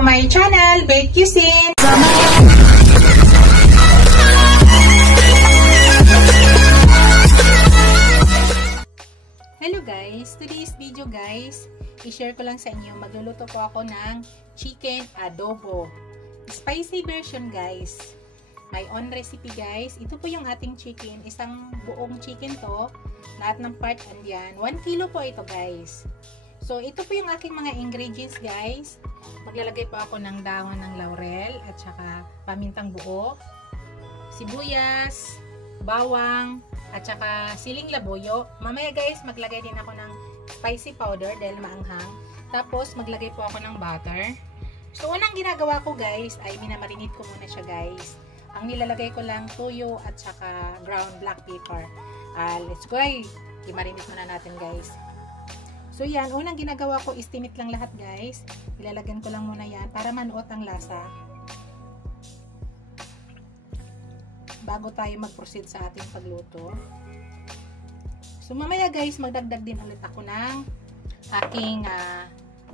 to my channel, Bake Cuisine! Hello guys! Today's video guys, i-share ko lang sa inyo, magluluto po ako ng chicken adobo. Spicy version guys. My own recipe guys. Ito po yung ating chicken. Isang buong chicken to. Lahat ng part andyan. 1 kilo po ito guys. So, ito po yung aking mga ingredients guys. Maglalagay po ako ng dahon ng laurel at saka pamintang buo, sibuyas, bawang, at saka siling labuyo. Mamaya guys, maglagay din ako ng spicy powder dahil maanghang. Tapos, maglagay po ako ng butter. So, unang ginagawa ko guys ay minamarinate ko muna siya guys. Ang nilalagay ko lang toyo at saka ground black pepper. Let's go ay i-marinate muna natin guys. So yan, unang ginagawa ko is tinit lang lahat guys. Ilalagyan ko lang muna yan para manuot ang lasa. Bago tayo mag-proceed sa ating pagluto. So mamaya guys, magdagdag din ulit ako ng aking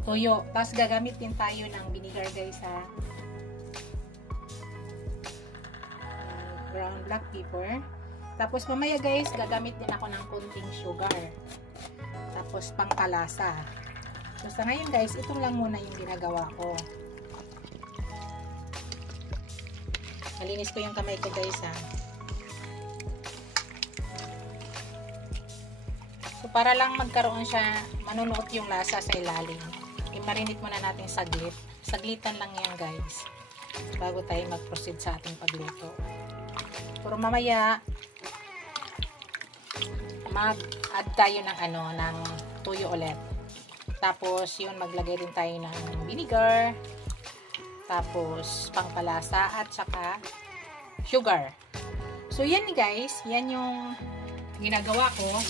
toyo. Tapos gagamit din tayo ng vinegar guys ha. Ground black pepper. Tapos mamaya guys, gagamit din ako ng konting sugar. Tapos pangkalasa. So sa ngayon guys, ito lang muna yung ginagawa ko. Malinis ko yung kamay ko guys ha. So para lang magkaroon siya, manunuot yung lasa sa ilalim. I-marinate muna natin saglit. Saglitan lang yan guys. Bago tayo mag-proceed sa ating pagluto. Pero mamaya mag-add tayo ng ng toyo ulit. Tapos yun, maglagay din tayo ng vinegar. Tapos pangpalasa at saka sugar. So yan guys, yan yung ginagawa ko.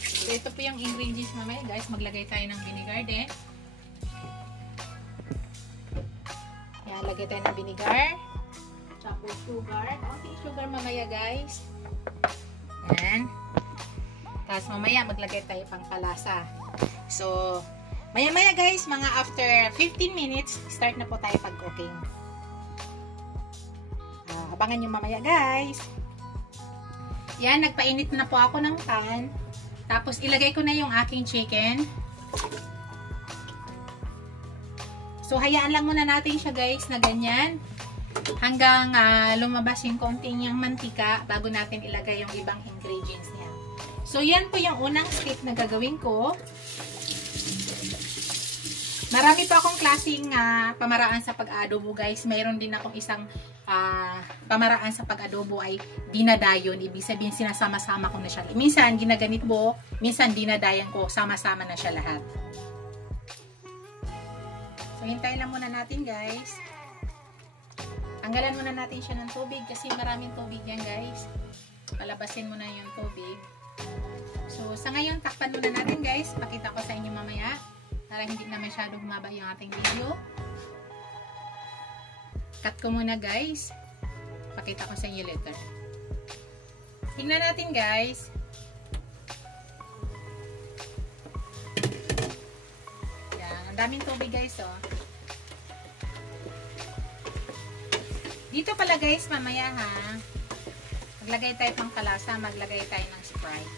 So ito po yung ingredients mamaya guys, maglagay tayo ng vinegar din. Yan, lagay tayo ng vinegar. Tapos sugar. Okay, sugar mamaya guys. Yan. Tapos mamaya maglagay tayo pang palasa. So, maya-maya guys, mga after 15 minutes, start na po tayo pag-cooking. Abangan nyo mamaya guys. Yan, nagpainit na po ako ng pan. Tapos ilagay ko na yung aking chicken. So, hayaan lang muna natin siya guys na ganyan. Hanggang lumabas yung konting yung mantika bago natin ilagay yung ibang ingredients niya. So, yan po yung unang step na gagawin ko. Marami pa akong klaseng pamaraan sa pag-adobo guys. Mayroon din akong isang pamaraan sa pag-adobo ay dinadayon. Ibig sabihin sinasama-sama ko na siya. Minsan ginaganit mo, minsan dinadayan ko. Sama-sama na siya lahat. So, hintayin lang muna natin guys. Tanggalan muna natin siya ng tubig kasi maraming tubig yan guys. Palabasin muna yung tubig. So, sa ngayon, takpan muna natin guys. Pakita ko sa inyo mamaya para hindi na masyado humaba yung ating video. Cut ko muna guys. Pakita ko sa inyo later. Tingnan natin guys. Yan, ang daming tubig guys oh. Dito pala guys, mamaya ha, maglagay tayo pang kalasa, maglagay tayo ng Sprite.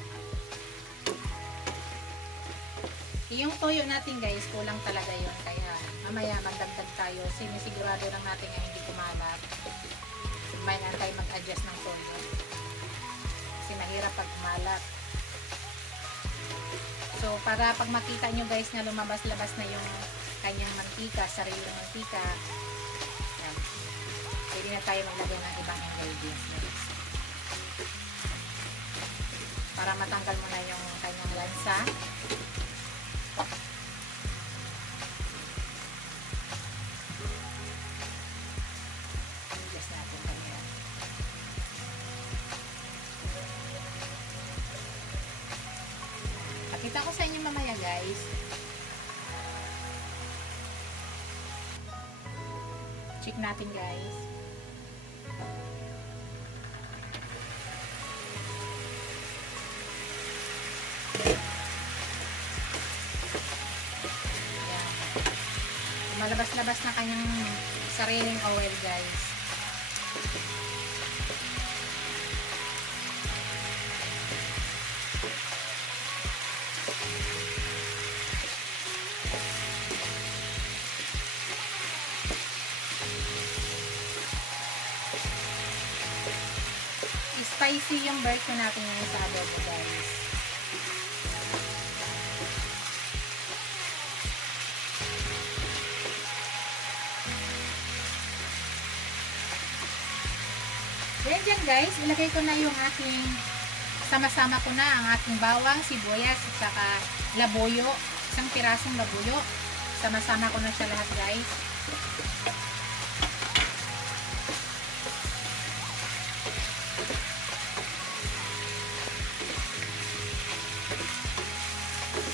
Yung toyo natin guys, kulang talaga yun. Kaya mamaya magdagdag tayo. Sinisigurado lang natin nga hindi kumalat. May na tayo mag-adjust ng toyo. Kasi mahirap pag kumalat. So, para pag makita nyo guys na lumabas-labas na yung kanyang mantika, sariling mantika, yan. Pwede na tayo maglagay ng ibang ingredients guys. Para matanggal mo na yung kanyang lansa. Adjust natin kanya. Pakita ko sa inyo mamaya guys. Check natin guys. malabas-labas na kanyang sariling oil guys. Spicy yung version natin ngayon sa adobo guys. Then dyan guys, ilagay ko na yung aking, sama-sama ko na ang aking bawang, sibuyas, at saka labuyo. Isang pirasong labuyo. Sama-sama ko na siya lahat guys.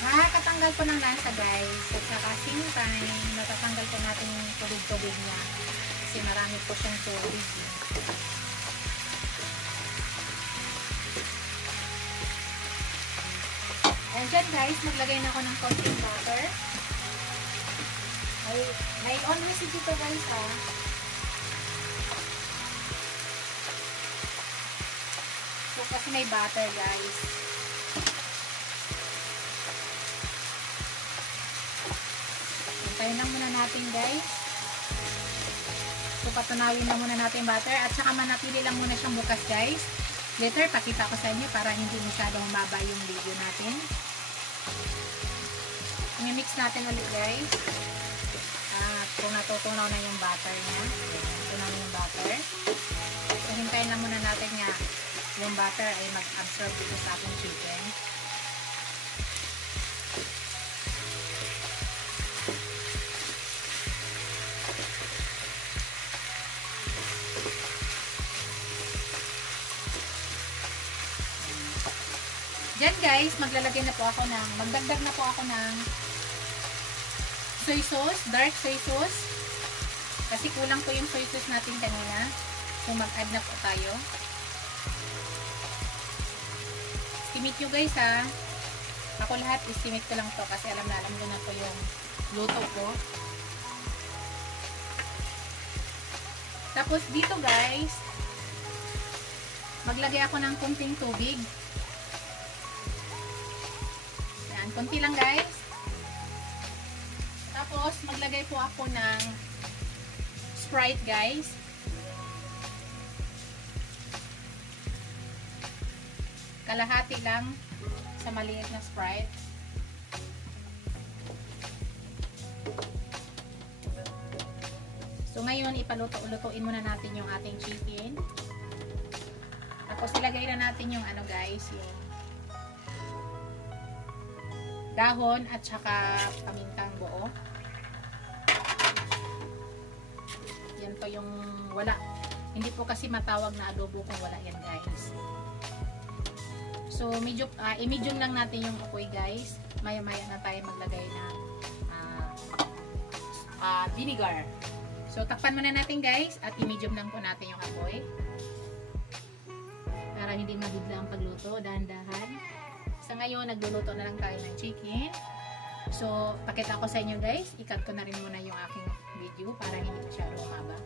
Makakatanggal ko ng lansa guys. At saka same time, matatanggal ko natin yung tubig-tubig niya. Kasi marami po siyang tubig. And dyan guys, maglagay na ako ng konting butter. May on recipe to guys ha. So kasi may butter guys. Antayin lang muna natin guys. So patunawin lang muna natin butter at saka manatili lang muna siyang bukas guys. Later pakita ko sa inyo para hindi masyadong mababa yung video natin. I-mix natin ulit guys. At kung natutunaw na yung butter niya. Natutunaw na yung butter. So hintayin lang muna natin nga yung butter ay mag-absorb dito sa ating chicken. Diyan guys, maglalagay na po ako ng, magdagdag na po ako ng soy sauce, dark soy sauce. Kasi kulang po yung soy sauce natin kanina. So mag-add na po tayo. Estimate nyo guys ha. Ako lahat, estimate ko lang to kasi alam ko na po yung luto ko. Tapos dito guys, maglagay ako ng kunting tubig. Kunti lang guys. Tapos maglagay po ako ng Sprite guys. Kalahati lang sa maliit na Sprite. So ngayon ipaluto-lutuin muna natin yung ating chicken. Tapos ilagay na natin yung ano guys, yung dahon at saka pamintang buo. Yan po yung wala. Hindi po kasi matawag na adobo kung wala yan guys. So medyo i-medium lang natin yung apoy guys. Maya-maya na tayo maglagay ng vinegar. So takpan muna natin guys at i-medium lang po natin yung apoy. Para hindi mabigla ang pagluto, dahan-dahan. Sa ngayon, nagluluto na lang tayo ng chicken. So, pakita ko sa inyo guys. I-cut ko na rin muna yung aking video para hindi masyado umaba.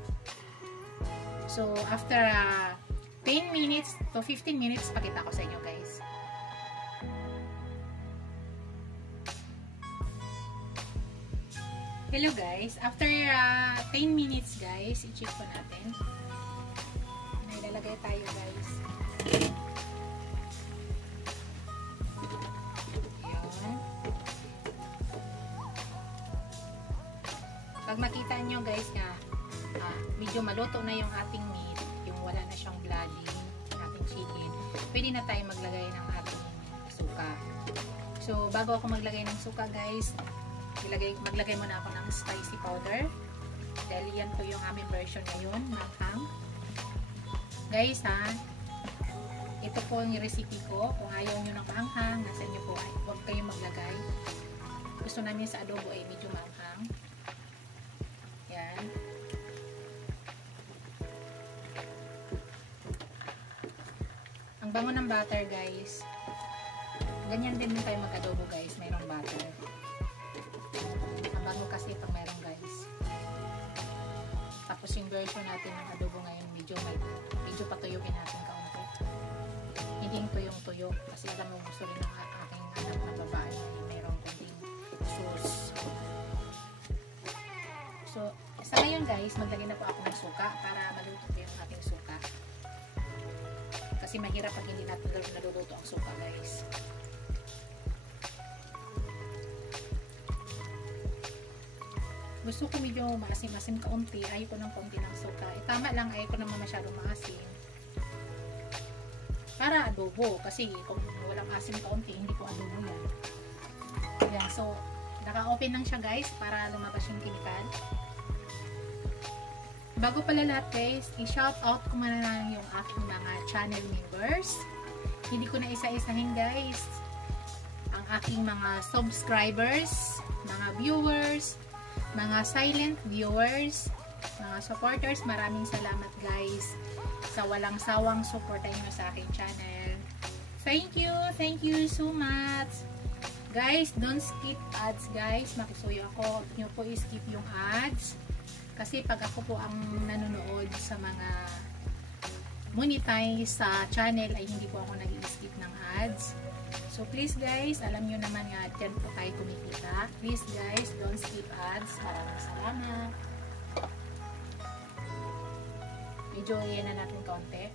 So, after 10 minutes to 15 minutes, pakita ko sa inyo guys. Hello guys. After 10 minutes guys, i-check ko natin. May lalagay tayo guys. Pag makita nyo guys nga medyo maluto na yung ating meat, yung wala na siyang bloody, ating chicken, pwede na tayo maglagay ng ating suka. So bago ako maglagay ng suka guys, maglagay muna ako ng spicy powder. Dahil yan po yung aming version ngayon, maghang. Guys ha, ito po yung recipe ko. Kung ayaw nyo ng maanghang, nasa inyo po, huwag kayong maglagay. Gusto namin sa adobo ay medyo maanghang. Yan. Ang bango ng butter guys. Ganyan din tayo mag-adobo guys. Mayroong butter. Ang bango kasi pag mayroong guys. kasing version natin ng adobo ngayon, medyo patuyuin natin kaunti. Hindi yung tuyong-tuyo kasi alam mo gusto rin ng aking anak na babae na mayroong kunting sauce. So, sa ngayon guys, maglagay na po ako ng suka para maluto po yung ating suka. Kasi mahirap pag hindi natin naluluto ang suka guys. Gusto ko medyo maasim-asim kaunti. Ayaw ko ng kaunti ng suka. Tama lang, ayaw ko naman masyadong maasim. Para adobo. Kasi kung walang asim kaunti, hindi po adobo yan. Yan. So, naka-open lang siya guys para lumabas yung chemical. Bago pala lahat guys, i-shout out ko muna lang yung aking mga channel members. Hindi ko na isa-isahin guys. Ang aking mga subscribers, mga viewers, mga silent viewers, mga supporters, maraming salamat guys sa walang sawang suporta nyo sa aking channel. Thank you so much guys. Don't skip ads guys, makisuyo ako. Huwag nyo po i-skip yung ads kasi pag ako po ang nanonood sa mga monetize sa channel ay hindi po ako nag-i-skip ng ads. So please guys, alam nyo naman nga dyan po tayo kumikita. Please guys, don't skip ads. Maraming salamat. Medyo yan na natin konti.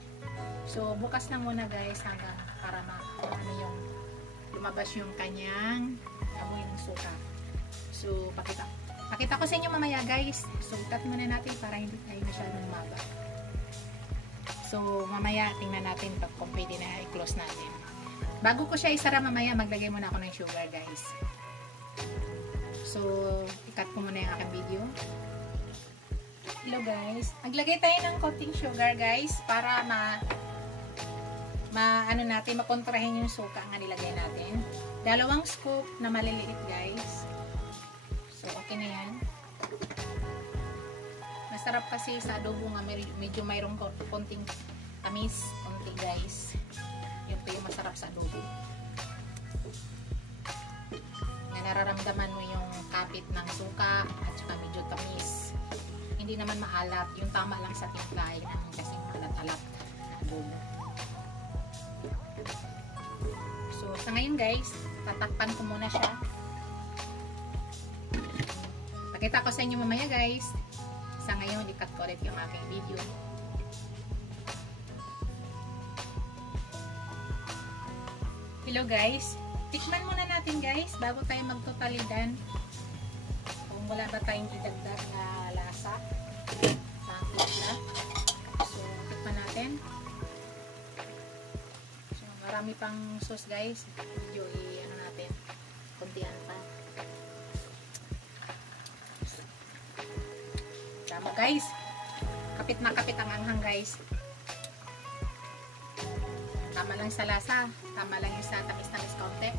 So bukas lang muna guys hanggang para ano yung lumabas yung kanyang amoy ng suka. So pakita ko sa inyo mamaya guys. So cut muna natin para hindi tayo masyadong maba. So mamaya tingnan natin pag kung pwede na i-close natin. Bago ko siya isara mamaya, maglagay muna ako ng sugar guys. So, i-cut ko muna yung aking video. Hello guys. Maglagay tayo ng konting sugar guys para ano natin, makontrahin yung suka nga nilagay natin. 2 scoop na maliliit guys. So, okay na yan. Masarap kasi sa adobo nga medyo mayroong konting tamis, konti guys. Yung po yung masarap sa adobo. Nga nararamdaman mo yung kapit ng suka at saka medyo tamis. Hindi naman maalat. Yung tama lang sa timpla. Yun ang kasing alat-alat na adobo. So, sa ngayon guys, tatakpan ko muna siya. Pakita ko sa inyo mamaya guys. Sa ngayon, i-cut ko ulit yung aking video. Hello guys, tikman muna natin guys bago tayo magtotalidan kung wala ba tayong idagdag na lasa ng timpla. So tikman natin. So marami pang sauce guys, medyo ano natin, kuntian pa. Tama guys, kapit na kapit ang anghang guys. Tama lang sa lasa. Tama lang yung sa tamis-tamis konti.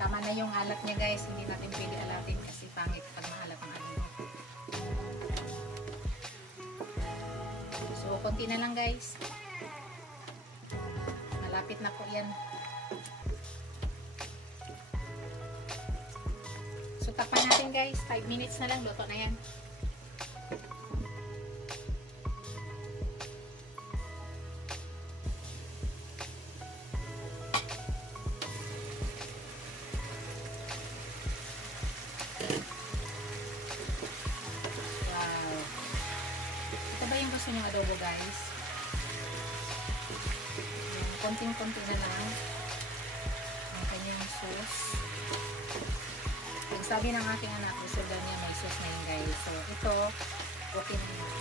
Tama na yung alat niya guys. Hindi natin pwede alatin kasi pangit pag maalat ang alat. So, konti na lang guys. Malapit na po yan. So, takpan natin guys. 5 minutes na lang. Luto na yan. Gusto nyo adobo guys, konting-konti na lang ang kanyang sauce. Sabi ng aking anak, gusto daw niya may sauce na yun guys. So ito, okay na yan.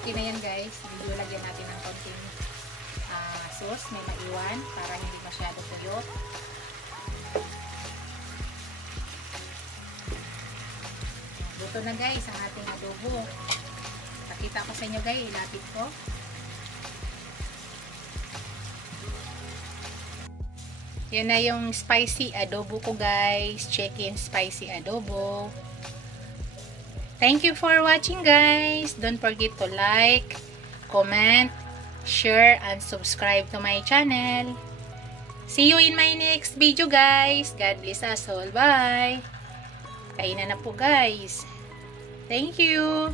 Okay na yan guys. Medyo lagyan natin ng konting sauce, may maiwan para hindi masyado tuyo. Luto na guys ang ating adobo. Kita ko sa inyo guys, ilapit ko. Yan na yung spicy adobo ko guys. Chicken spicy adobo. Thank you for watching guys. Don't forget to like, comment, share, and subscribe to my channel. See you in my next video guys. God bless us all. Bye! Kainan na po guys. Thank you!